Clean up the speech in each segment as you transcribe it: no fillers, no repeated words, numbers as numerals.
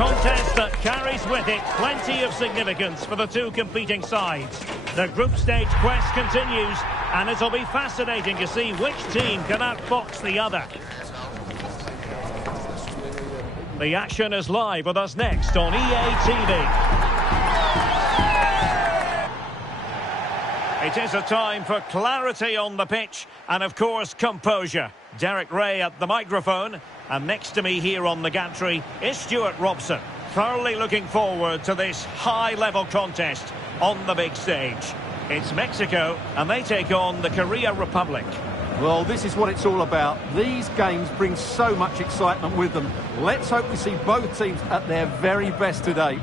contest that carries with it plenty of significance for the two competing sides. The group stage quest continues, and it'll be fascinating to see which team can outfox the other. The action is live with us next on EA TV. It is a time for clarity on the pitch and, of course, composure. Derek Ray at the microphone, and next to me here on the gantry is Stuart Robson. Thoroughly looking forward to this high-level contest on the big stage. It's Mexico, and they take on the Korea Republic. Well, this is what it's all about. These games bring so much excitement with them. Let's hope we see both teams at their very best today.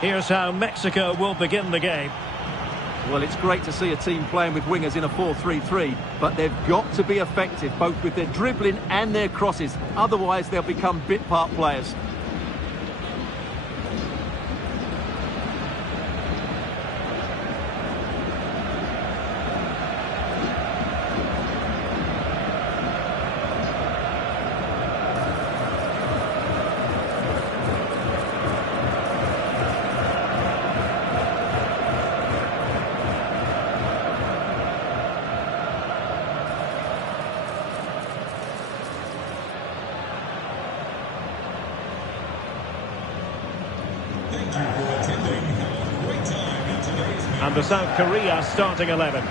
Here's how Mexico will begin the game. Well, it's great to see a team playing with wingers in a 4-3-3, but they've got to be effective, both with their dribbling and their crosses. Otherwise, they'll become bit-part players. And the South Korea starting 11.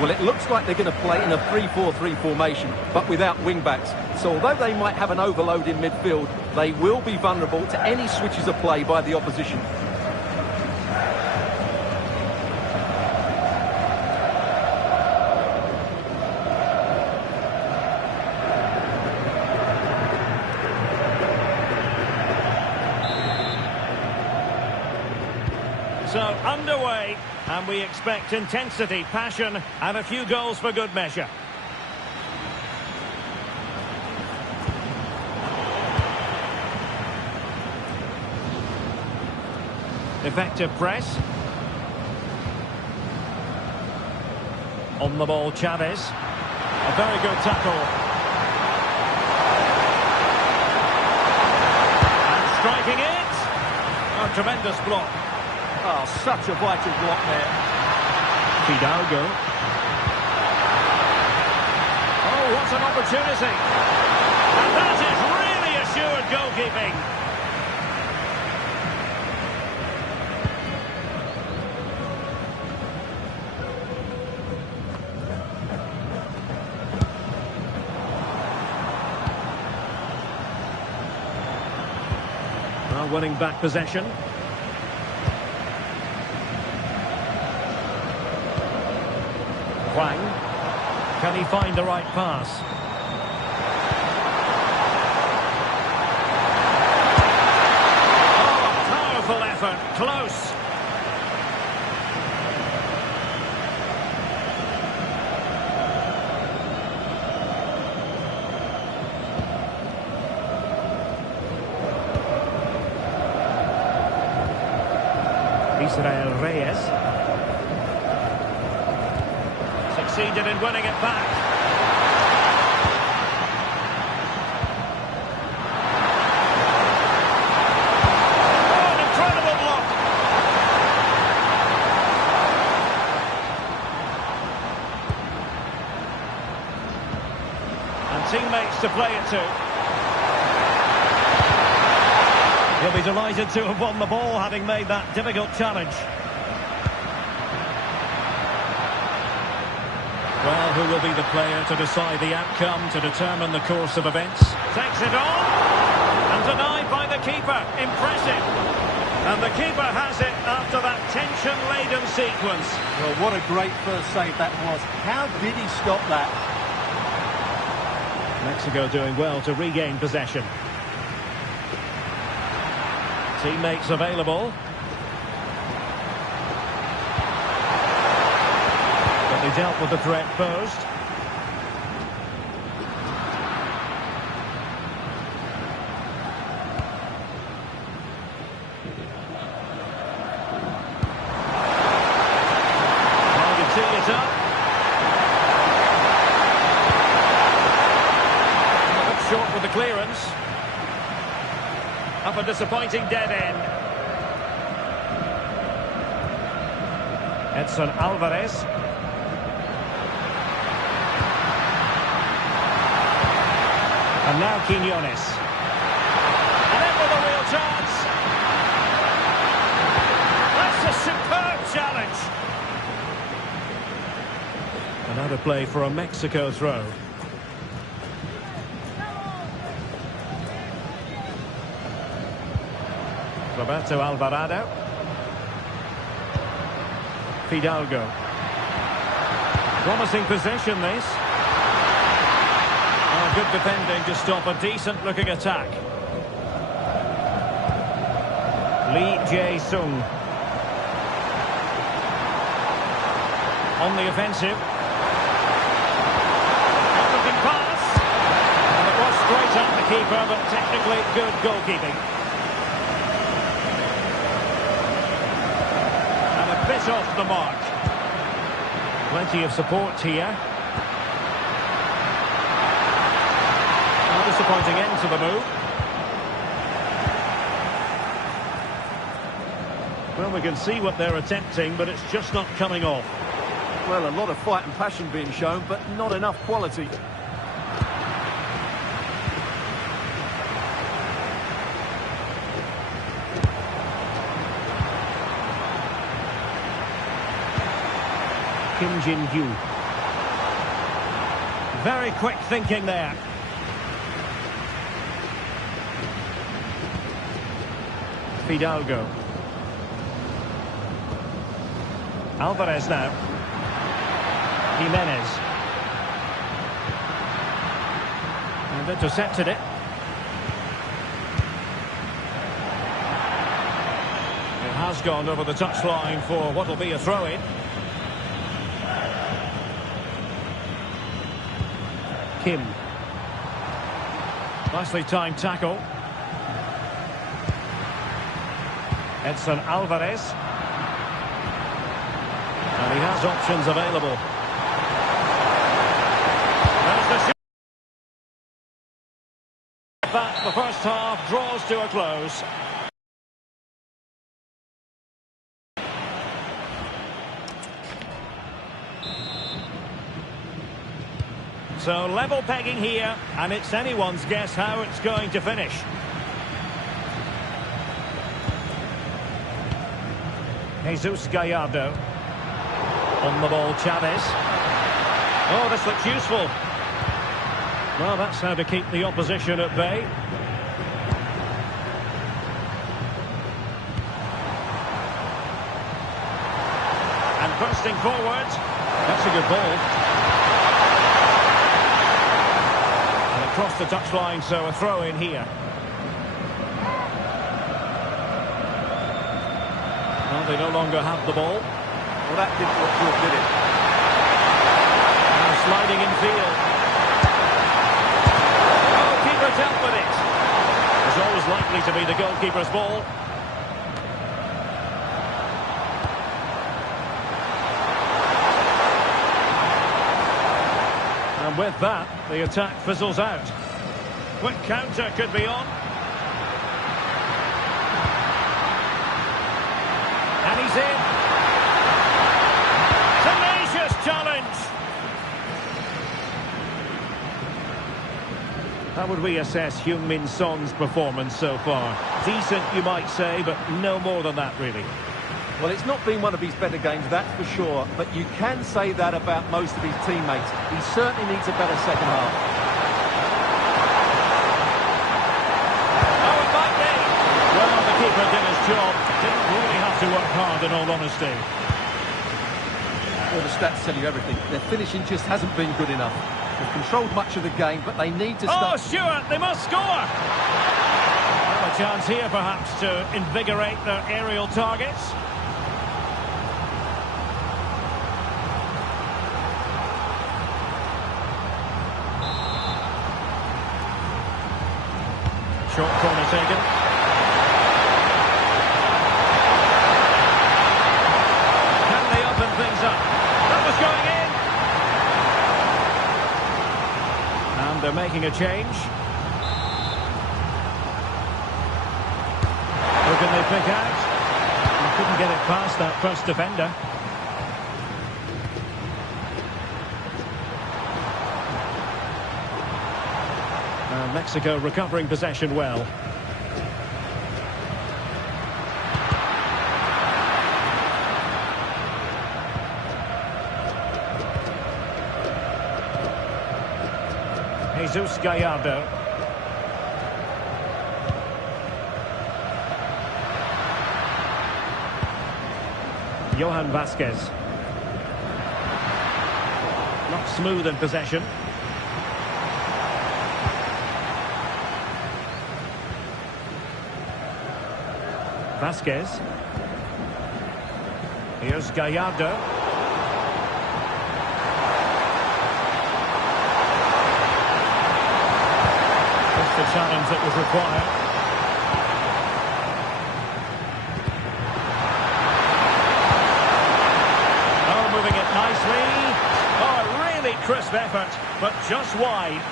Well, it looks like they're going to play in a 3-4-3 formation, but without wing-backs. So although they might have an overload in midfield, they will be vulnerable to any switches of play by the opposition. So, underway, and we expect intensity, passion, and a few goals for good measure. Effective press. On the ball, Chavez. A very good tackle. And striking it. A tremendous block. Oh, such a vital block there. Fidalgo. Oh, what an opportunity. And that is really assured goalkeeping. Well, winning back possession. Wang. Can he find the right pass? Oh, powerful effort. Close. Israel Reyes. Succeeded in winning it back. Oh, an incredible block. And teammates to play it to. He'll be delighted to have won the ball, having made that difficult challenge. Well, who will be the player to decide the outcome, to determine the course of events? Takes it on, and denied by the keeper. Impressive. And the keeper has it after that tension-laden sequence. Well, what a great first save that was. How did he stop that? Mexico doing well to regain possession. Teammates available. But they dealt with the threat posed. Tee it up. Short with the clearance. Up a disappointing dead end. Edson Alvarez. And now Quiñones. And in with a real chance. That's a superb challenge. Another play for a Mexico throw. Roberto Alvarado. Fidalgo. Promising possession, this. Oh, good defending to stop a decent-looking attack. Lee Jae-sung. On the offensive. Looking pass. And it was straight at the keeper, but technically good goalkeeping. Bit off the mark. Plenty of support here. A disappointing end to the move. Well, we can see what they're attempting, but it's just not coming off. Well, a lot of fight and passion being shown, but not enough quality. Kim Jin-gyu. Very quick thinking there. Fidalgo. Alvarez now. Jimenez. And intercepted it. It has gone over the touchline for what will be a throw-in. Kim. Nicely timed tackle. Edson Alvarez. And he has options available. There's the shot. That, the first half draws to a close. So level pegging here, and it's anyone's guess how it's going to finish. Jesus Gallardo. On the ball, Chavez. Oh, this looks useful. Well, that's how to keep the opposition at bay. And bursting forward. That's a good ball. Across the touchline, so a throw in here. Well, they no longer have the ball. Well, that didn't look good, did it? Now sliding in field. Oh, keeper dealt with it. It's always likely to be the goalkeeper's ball. And with that, the attack fizzles out. Quick counter could be on. And he's in. Tenacious challenge. How would we assess Heung-min Son's performance so far? Decent, you might say, but no more than that, really. Well, it's not been one of his better games, that's for sure. But you can say that about most of his teammates. He certainly needs a better second half. Oh, it might be. Well, the keeper did his job. Didn't really have to work hard, in all honesty. Well, the stats tell you everything. Their finishing just hasn't been good enough. They've controlled much of the game, but they need to start... Oh, Stewart, they must score! Well, a chance here, perhaps, to invigorate their aerial targets. Short corner taken. Can they open things up? That was going in. And they're making a change. Who can they pick out? They couldn't get it past that first defender. Mexico recovering possession well. Jesus Gallardo. Johan Vasquez. Not smooth in possession. Vasquez. Here's Gallardo. Just the challenge that was required. Oh, moving it nicely. Oh, a really crisp effort, but just wide.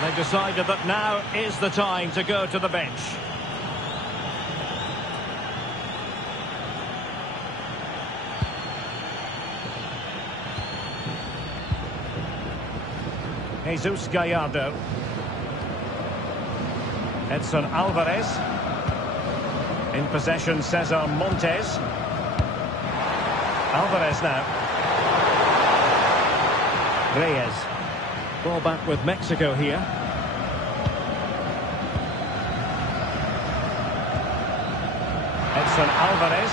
They decided that now is the time to go to the bench. Jesus Gallardo. Edson Alvarez. In possession, Cesar Montes. Alvarez now. Reyes. Ball back with Mexico here. Edson Alvarez.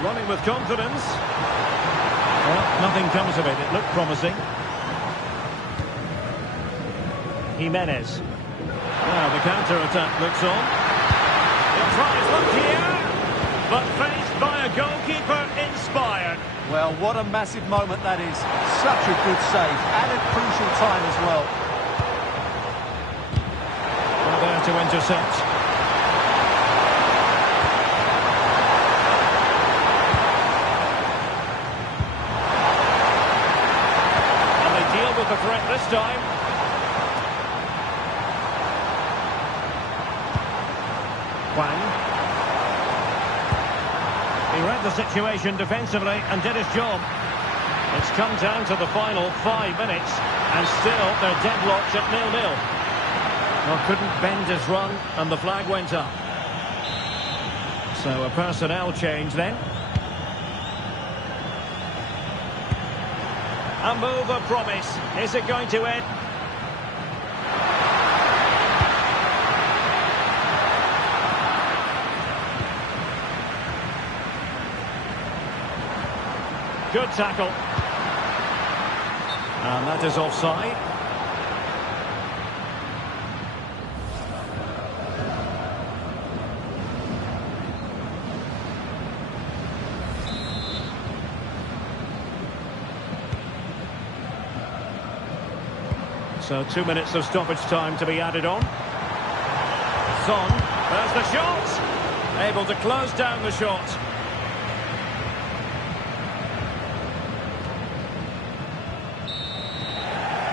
Running with confidence. Well, nothing comes of it. It looked promising. Jimenez. Now the counter-attack looks on. He'll try his luck here, but faced by a goalkeeper inspired. Well, what a massive moment that is. Such a good save, at a crucial time as well. Well, there to intercept. The threat this time. Wang. He read the situation defensively and did his job. It's come down to the final 5 minutes and still they're deadlocked at 0-0. Well, couldn't bend his run and the flag went up. So a personnel change then. A move of promise. Is it going to end? Good tackle. And that is offside. So 2 minutes of stoppage time to be added on. Son, there's the shot. Able to close down the shot.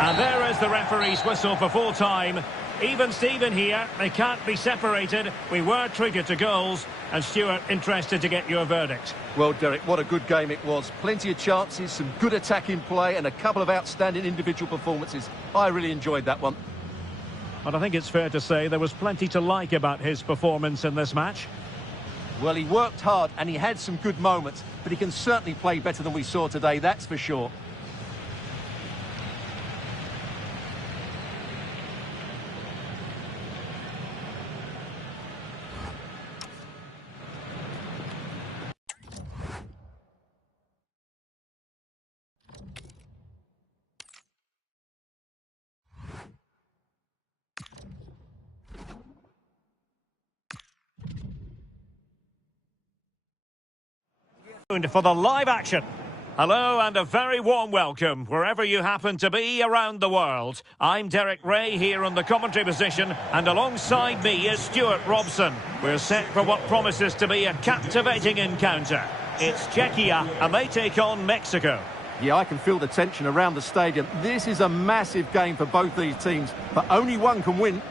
And there is the referee's whistle for full time. Even Steven here, they can't be separated. We were triggered to goals, And Stuart, interested to get your verdict. Well, Derek, what a good game it was. Plenty of chances, some good attacking play and a couple of outstanding individual performances. I really enjoyed that one. But I think it's fair to say there was plenty to like about his performance in this match. Well, he worked hard and he had some good moments, but he can certainly play better than we saw today, that's for sure. For the live action. Hello and a very warm welcome wherever you happen to be around the world. I'm Derek Ray here on the commentary position, and alongside me is Stuart Robson. We're set for what promises to be a captivating encounter. It's Czechia and they take on Mexico. Yeah, I can feel the tension around the stadium. This is a massive game for both these teams, but only one can win.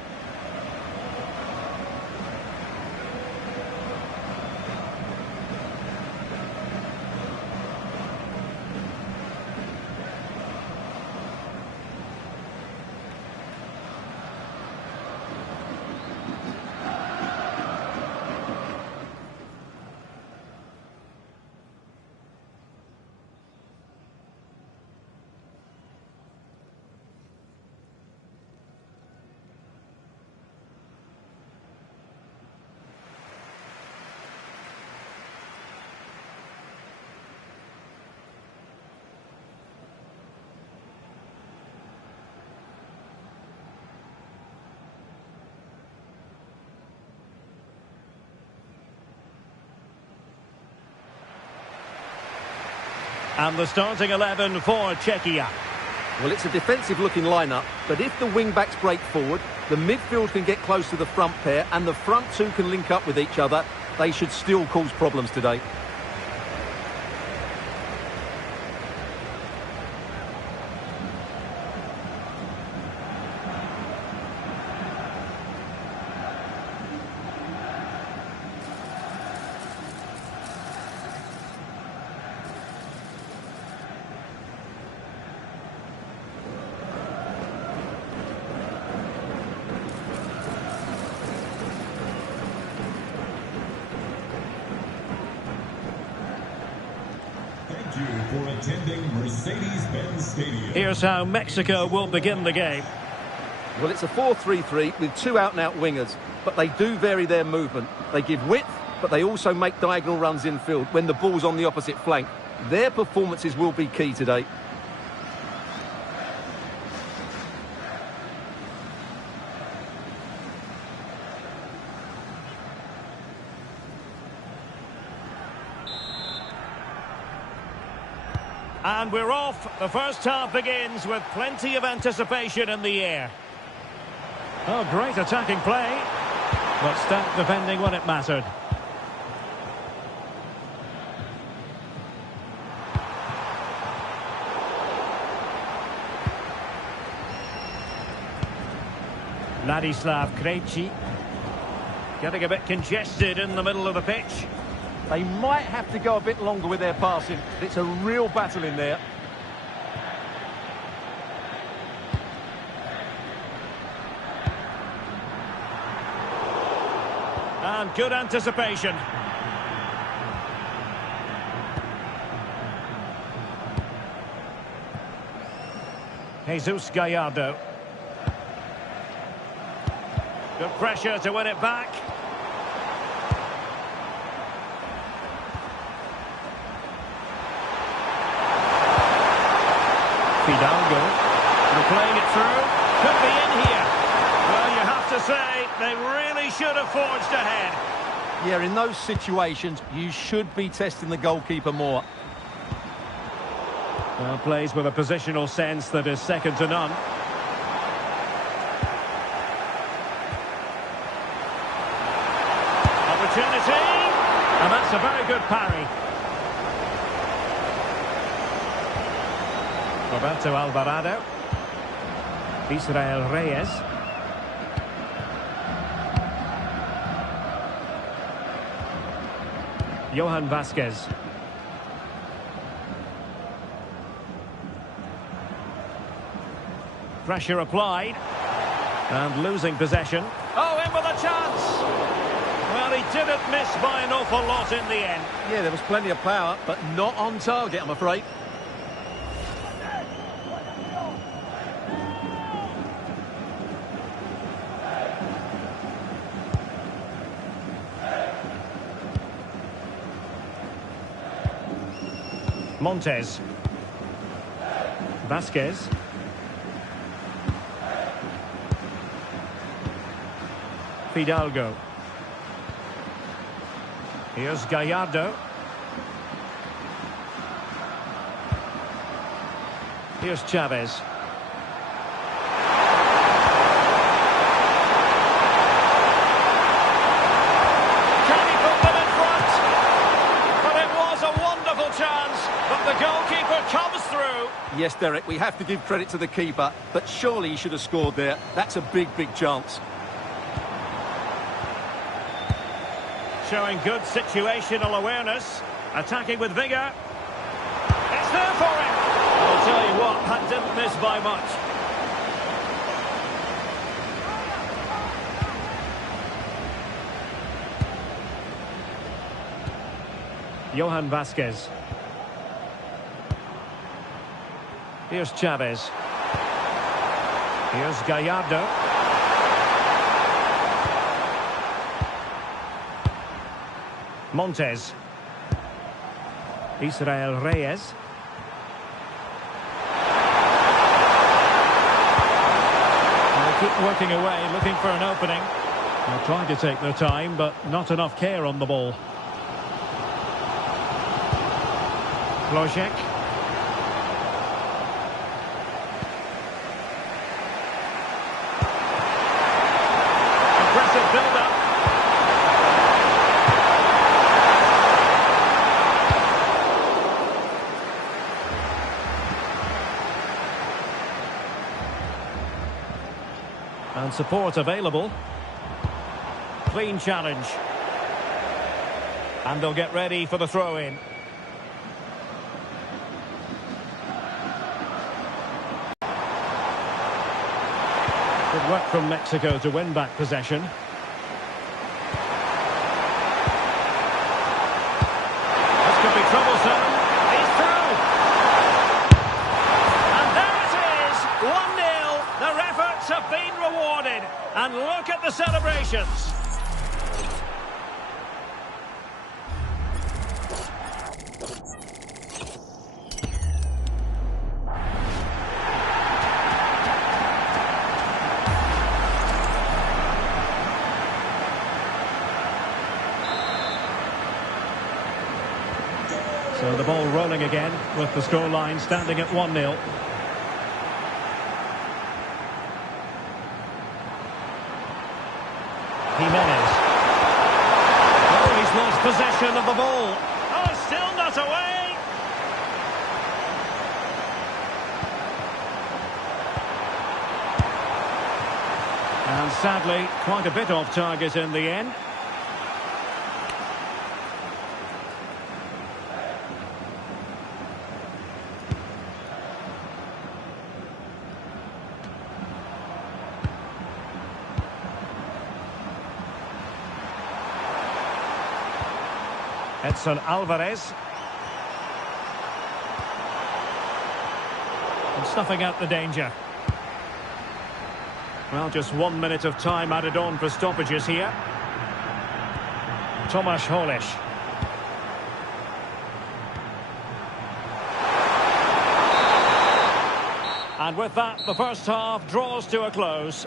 And the starting 11 for Czechia. Well, it's a defensive-looking lineup, but if the wing-backs break forward, the midfield can get close to the front pair, and the front two can link up with each other, they should still cause problems today. For attending Mercedes-Benz Stadium. Here's how Mexico will begin the game. Well, it's a 4-3-3 with two out-and-out wingers, but they do vary their movement. They give width, but they also make diagonal runs infield when the ball's on the opposite flank. Their performances will be key today. And we're off. The first half begins with plenty of anticipation in the air. Oh, great attacking play. But stat defending when it mattered. Ladislav Krejci. Getting a bit congested in the middle of the pitch. They might have to go a bit longer with their passing. It's a real battle in there. And good anticipation. Jesus Gallardo. Good pressure to win it back. Fidalgo, they're playing it through, could be in here. Well, you have to say, they really should have forged ahead. Yeah, in those situations, you should be testing the goalkeeper more. Well, plays with a positional sense that is second to none. Opportunity, and that's a very good parry. Roberto Alvarado. Israel Reyes. Johan Vasquez. Pressure applied. And losing possession. Oh, in with a chance! Well, he didn't miss by an awful lot in the end. Yeah, there was plenty of power, but not on target, I'm afraid. Montes. Vasquez. Fidalgo. Here's Gallardo. Here's Chavez. Can he put them in front? But it was a wonderful chance, but the goalkeeper comes through. Yes, Derek, we have to give credit to the keeper, but surely he should have scored there. That's a big, big chance. Showing good situational awareness. Attacking with vigour. It's there for him. I'll tell you what, that didn't miss by much. Johan Vasquez. Here's Chavez. Here's Gallardo. Montes. Israel Reyes. They keep working away, looking for an opening. They're trying to take their time, but not enough care on the ball. Lojek. Aggressive build-up. And support available. Clean challenge. And they'll get ready for the throw-in. Good work from Mexico to win back possession. This could be troublesome. He's through. And there it is, 1-0. Their efforts have been rewarded. And look at the celebrations. So the ball rolling again with the scoreline standing at 1-0. Jimenez. Oh, he's lost possession of the ball. Oh, still not away. And sadly, quite a bit off target in the end. Edson Alvarez. And snuffing out the danger. Well, just 1 minute of time added on for stoppages here. Tomasz Holisz. And with that, the first half draws to a close.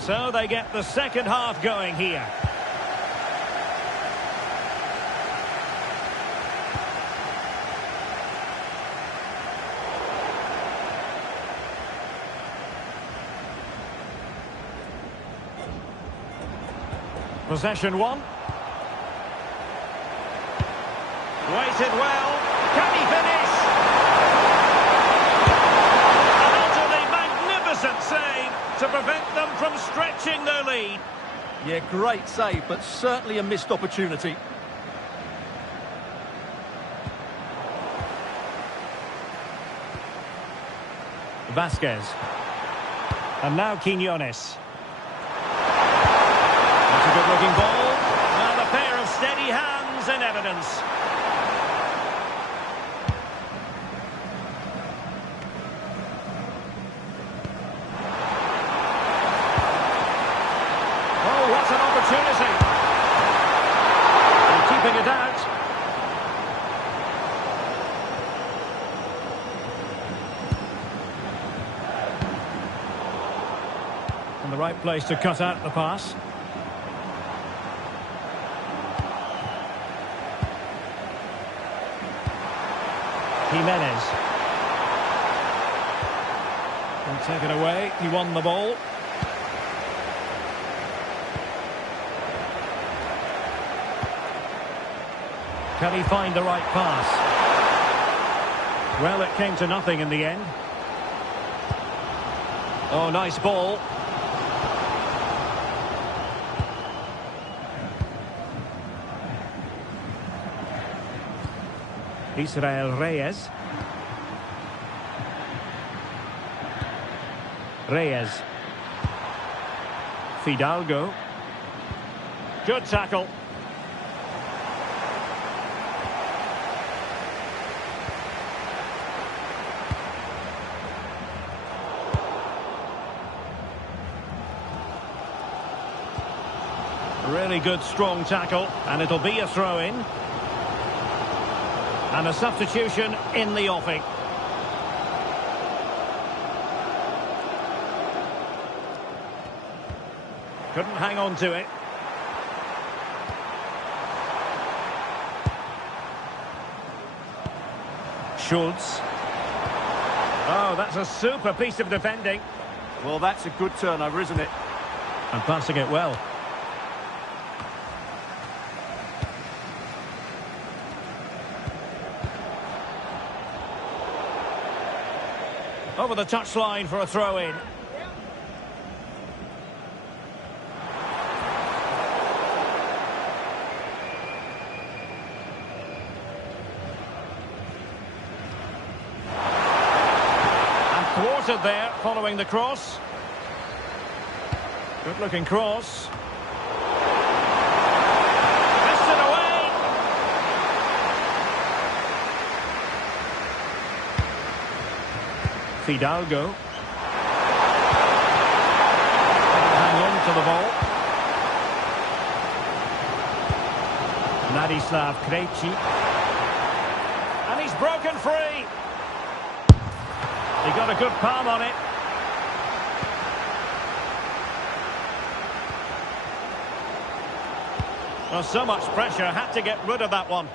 So they get the second half going here. Possession one. Waited well. Can he finish? An utterly magnificent save to prevent them from stretching their lead. Yeah, great save, but certainly a missed opportunity. Vasquez. And now Quiñones. That's a good-looking ball. And a pair of steady hands in evidence. Oh, what an opportunity. And keeping it out. The right place to cut out the pass. Jimenez. And take it away. He won the ball. Can he find the right pass? Well, it came to nothing in the end. Oh, nice ball. Israel Reyes. Fidalgo. Good tackle. Really good, strong tackle, and it'll be a throw-in. And a substitution in the offing. Couldn't hang on to it. Schultz. Oh, that's a super piece of defending. Well, that's a good turnover, isn't it? And passing it well. Over the touchline for a throw-in. And thwarted there, following the cross. Good-looking cross. Missed it away. Fidalgo. Hang on to the ball. Ladislav Krejci. And he's broken free. He got a good palm on it. Well, so much pressure, had to get rid of that one.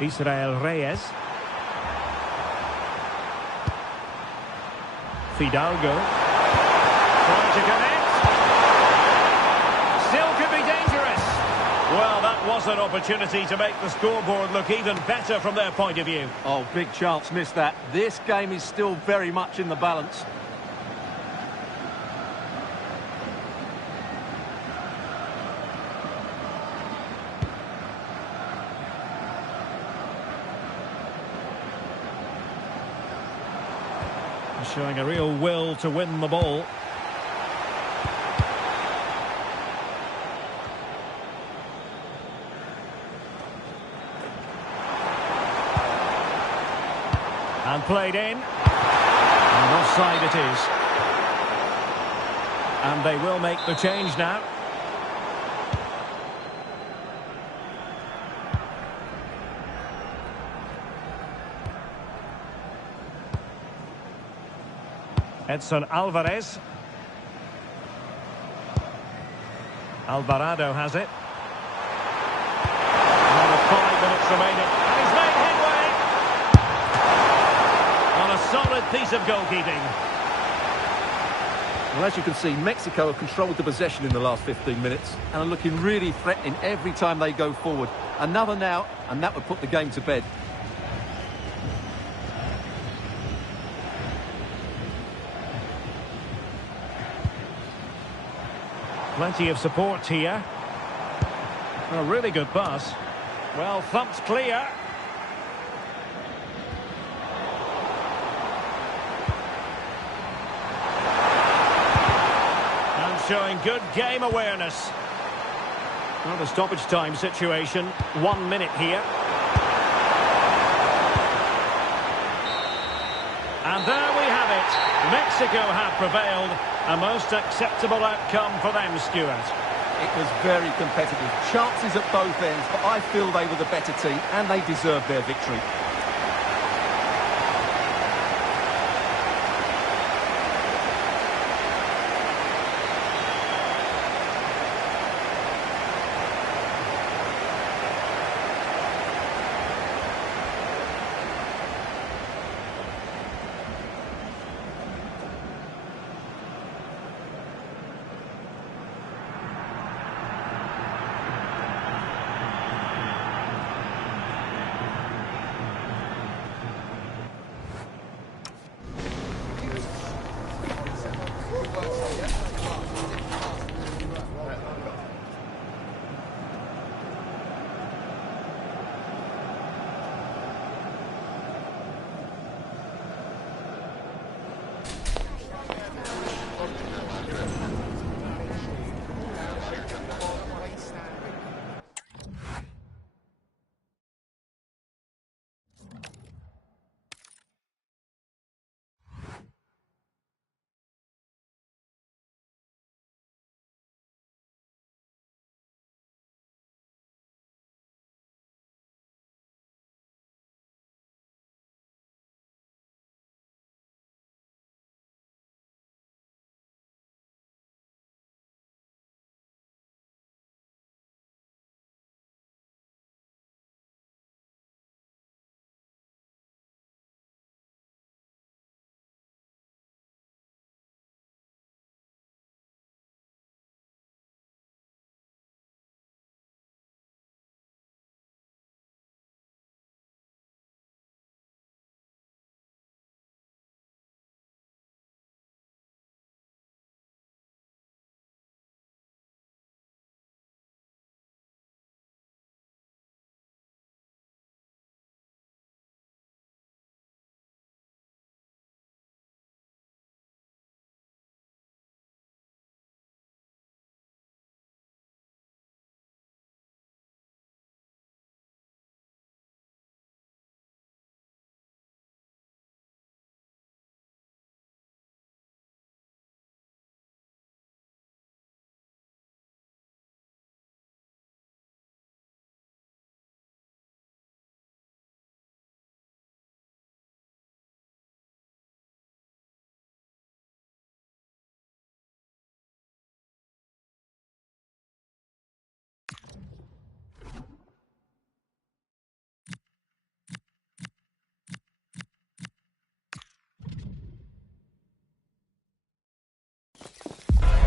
Israel Reyes. Fidalgo. Trying to connect. Still could be dangerous. Well, that was an opportunity to make the scoreboard look even better from their point of view. Oh, big chance, missed that. This game is still very much in the balance. Showing a real will to win the ball. And played in. And offside it is. And they will make the change now. Edson Alvarez. Alvarado has it. Another 5 minutes remaining. And he's made headway. On a solid piece of goalkeeping. Well, as you can see, Mexico have controlled the possession in the last 15 minutes and are looking really threatening every time they go forward. Another now, and that would put the game to bed. Plenty of support here. A really good pass. Well, thumped clear. And showing good game awareness. Not a stoppage time situation. 1 minute here. And there we have it. Mexico have prevailed. A most acceptable outcome for them, Stuart. It was very competitive. Chances at both ends, but I feel they were the better team and they deserved their victory.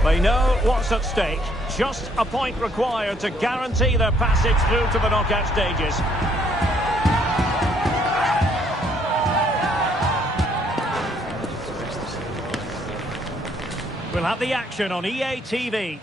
They know what's at stake. Just a point required to guarantee their passage through to the knockout stages. We'll have the action on EA TV.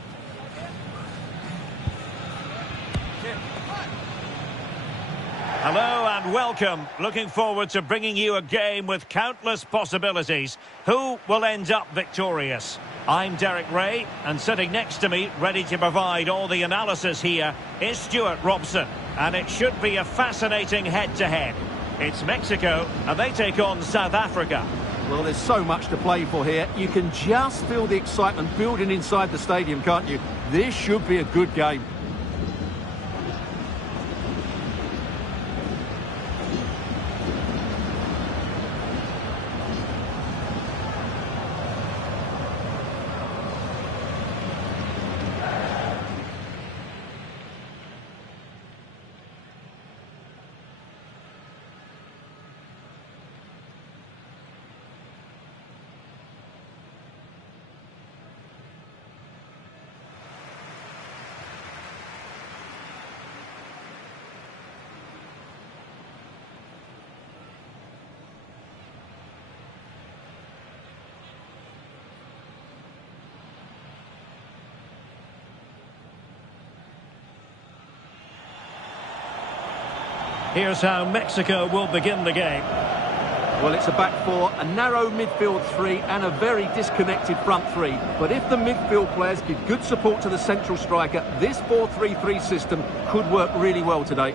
Hello and welcome. Looking forward to bringing you a game with countless possibilities. Who will end up victorious? I'm Derek Ray, and sitting next to me, ready to provide all the analysis here, is Stuart Robson. And it should be a fascinating head-to-head. It's Mexico, and they take on South Africa. Well, there's so much to play for here. You can just feel the excitement building inside the stadium, can't you? This should be a good game. Here's how Mexico will begin the game. Well, it's a back four, a narrow midfield three and a very disconnected front three. But if the midfield players give good support to the central striker, this 4-3-3 system could work really well today.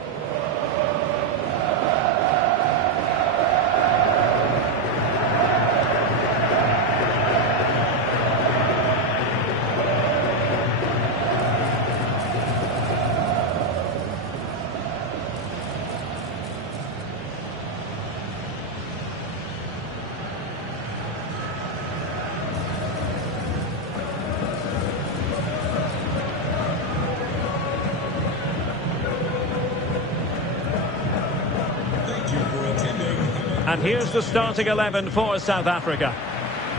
And here's the starting 11 for South Africa.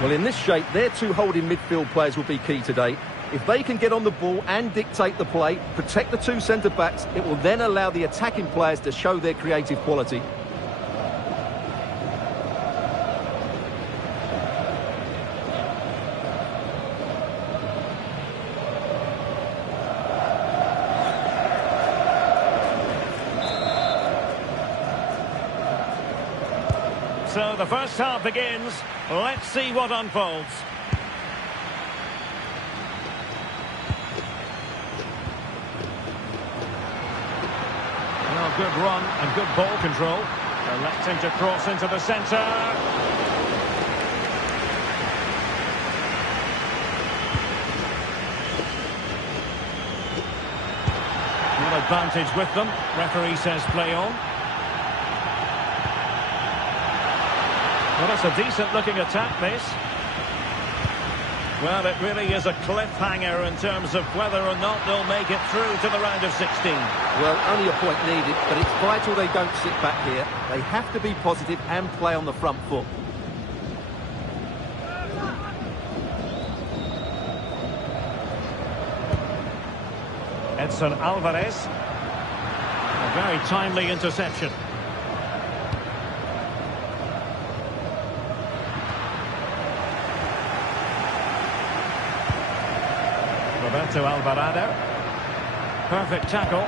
Well, in this shape, their two holding midfield players will be key today. If they can get on the ball and dictate the play, protect the two centre-backs, it will then allow the attacking players to show their creative quality. So the first half begins. Let's see what unfolds. Well, good run and good ball control. Electing to cross into the centre. Good advantage with them. Referee says play on. Well, it's a decent-looking attack, this. Well, it really is a cliffhanger in terms of whether or not they'll make it through to the round of 16. Well, only a point needed, but it's vital they don't sit back here. They have to be positive and play on the front foot. Edson Alvarez. A very timely interception. Roberto Alvarado. Perfect tackle.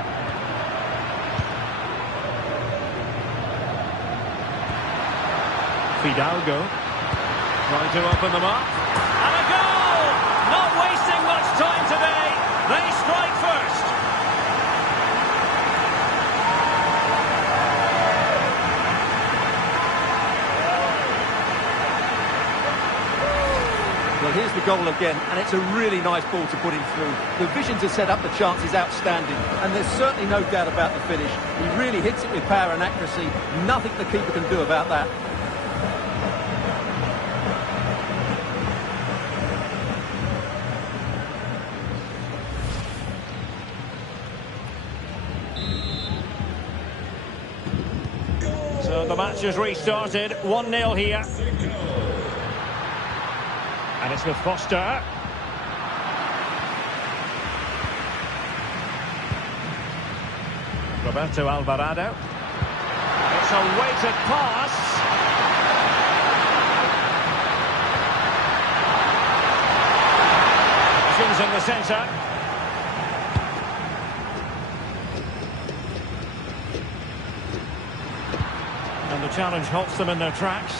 Fidalgo. Trying to open them up. And a goal! Not wasting much time today. They strike first. Well, here's the goal again, and it's a really nice ball to put him through. The vision to set up the chance is outstanding, and there's certainly no doubt about the finish. He really hits it with power and accuracy. Nothing the keeper can do about that. So the match has restarted. 1-0 here. And it's with Foster. Roberto Alvarado. It's a weighted pass. Options in the centre. And the challenge halts them in their tracks.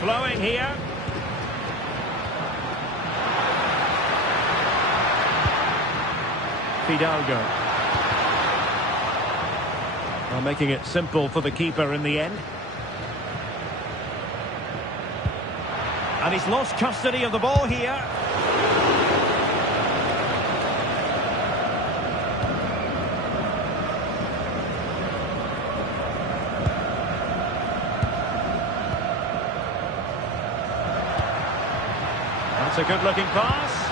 Flowing here. Fidalgo. Well, making it simple for the keeper in the end. And he's lost custody of the ball here. That's a good-looking pass.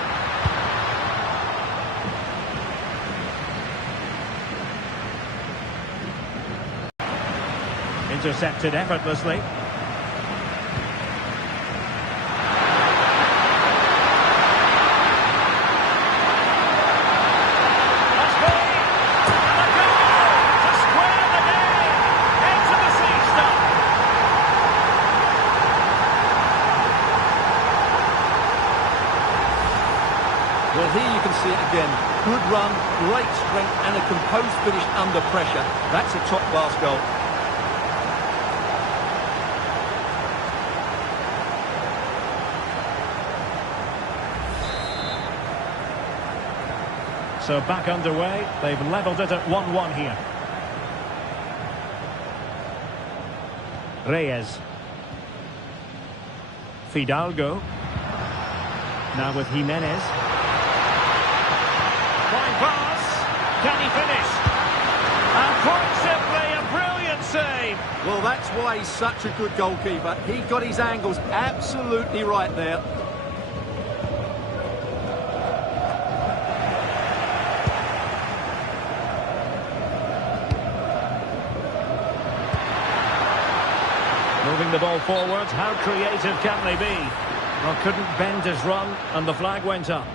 Intercepted effortlessly. That's big. And a goal to square the game. Into the sea stop. Well, here you can see it again. Good run, great strength and a composed finish under pressure. That's a top-class goal. So back underway. They've levelled it at 1-1 here. Reyes. Fidalgo. Now with Jimenez. Fine pass. Can he finish? And quite simply, a brilliant save. Well, that's why he's such a good goalkeeper. He got his angles absolutely right there. Moving the ball forwards, how creative can they be? Well, couldn't bend his run, and the flag went up.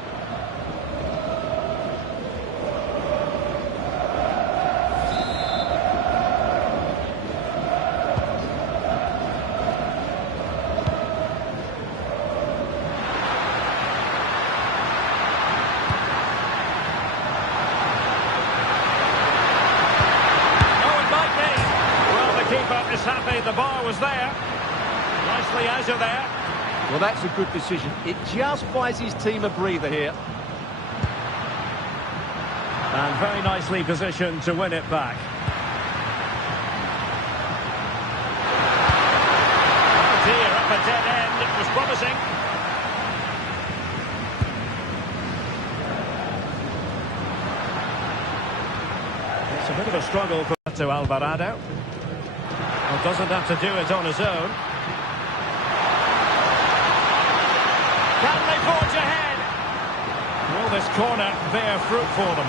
Keeper is happy, the bar was there. Nicely out of there. Well, that's a good decision. It just buys his team a breather here. And very nicely positioned to win it back. Oh dear, up a dead end. It was promising. It's a bit of a struggle for to Alvarado. Well, doesn't have to do it on his own. Can they forge ahead? Will this corner bear fruit for them?